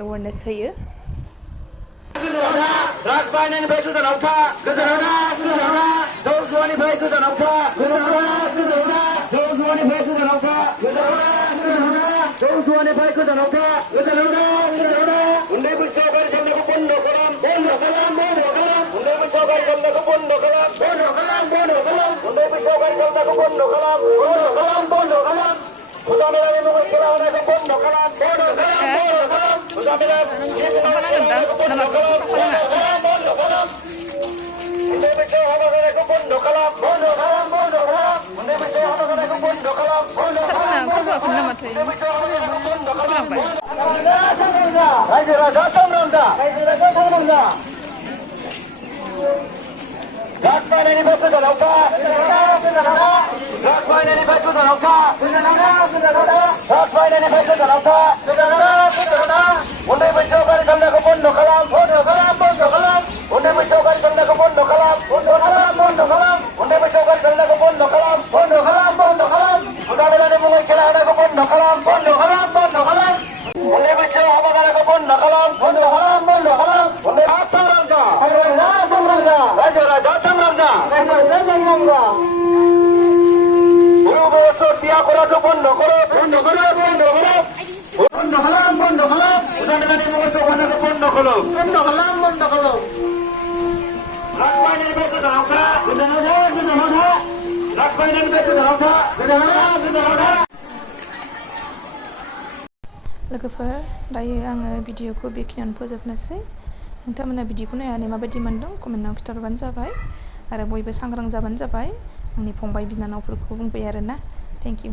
Awareness होयो। Drugs बाहायनायनिफ्राय गोजानाव था, गोजानाव था, गोजानाव था, जौ जुवानिफ्राय गोजानाव था, गोजानाव था, गोजानाव था, जौ जुवानिफ्राय गोजानाव था, गोजानाव था, गोजानाव था, जौ जुवानिफ्राय गोजानाव था, गोजानाव था, गोजानाव था, उन्दै बैसोआव गारि सालायनायखौ बन्द' खालाम, बन्द' खालाम, बन्द' खालाम, उन्दै बैसोआव गारि सालायनायखौ बन्द' खालाम, बन्द' खालाम, बन्द' खालाम, उन्दै बैसोआव गारि सालायनायखौ बन्द' खालाम, बन्द' खालाम, बन्द' खालाम, फुजा मेलानि मुङै खेला होनायखौ बन्द' खालाम, बन्द' खालाम, बन्द' खालाम, फुजा मेला थांफानांगोन दां नामा थांफानाङा? उन्दै बैसोआव हाबा जानायखौ बन्द' खालाम, बन्द' खालाम, बन्द' खालाम, उन्दै बैसोआव हाबा जानायखौ बन्द' खालाम, बन्द' खालाम, सारमोनहा खबर होआखै नामाथाय? उन्दै बैसोआव हाबा जानायखौ बन्द' खालाम, होलांबाय। रायजो राजा सांग्रां जा, रायजो राजा सांग्रां जा, ड्राग्स बाहायनायनिफ्राय गोजानाव था, गोजानाव था, ड्राग्स बाहायनायनिफ्राय गोजानाव था, गोजानाव था, गोजानाव था, ड्राग्स बाहायनायनिफ्राय गोजानाव था, गोजानाव था, गोजानाव था, उन्दै बैसोआव गारि सालायनायखौ बन्द' खालाम, बन्द' खालाम, बन्द' खालाम, उन्दै बैसोआव गारि सालायनायखौ बन्द' खालाम, बन्द' खालाम, बन्द' खालाम, उन्दै बैसोआव गारि सालायनायखौ बन्द' खालाम, बन्द' खालाम, बन्द' खालाम, फुजा मेलानि मुङै खेला होनायखौ बन्द' खालाम, बन्द' खालाम, बन्द' खालाम, उन्दै बैसोआव हाबा जानायखौ बन्द' खालाम, बन्द' खालाम, बन्द' खालाम, उन्दै सांग्रां जा, सांग्रां जा, रायजो राजा सांग्रां जा, रायजो राजा सांग्रां जा, পূর্ববর্তী অপরাধ বন্ধ করো, বন্ধ করো, বন্ধ করো, বন্ধ হলাম, বন্ধ হলাম, উদাহরণের মতো বানাকে বন্ধ করো, বন্ধ হলাম, বন্ধ করো, রাজবাহিনীর বেতন ধরাওঠা, ধরাওঠা, ধরাওঠা, রাজবাহিনীর বেতন ধরাওঠা, ধরাওঠা, ধরাওঠা। लोगोफोर दायो आङो भिडिअखौ बेखिनियावनो फोजोबनोसै। नोंथांमोना भिडिअखौ नायनानै माबायदि मोन्दों कमेन्टआव खिन्थाहरबानो जाबाय आरो बयबो सांग्रां जाबानो जाबाय। आंनि फंबाय बिनानावफोरखौ बुंबाय आरोना। Thank you.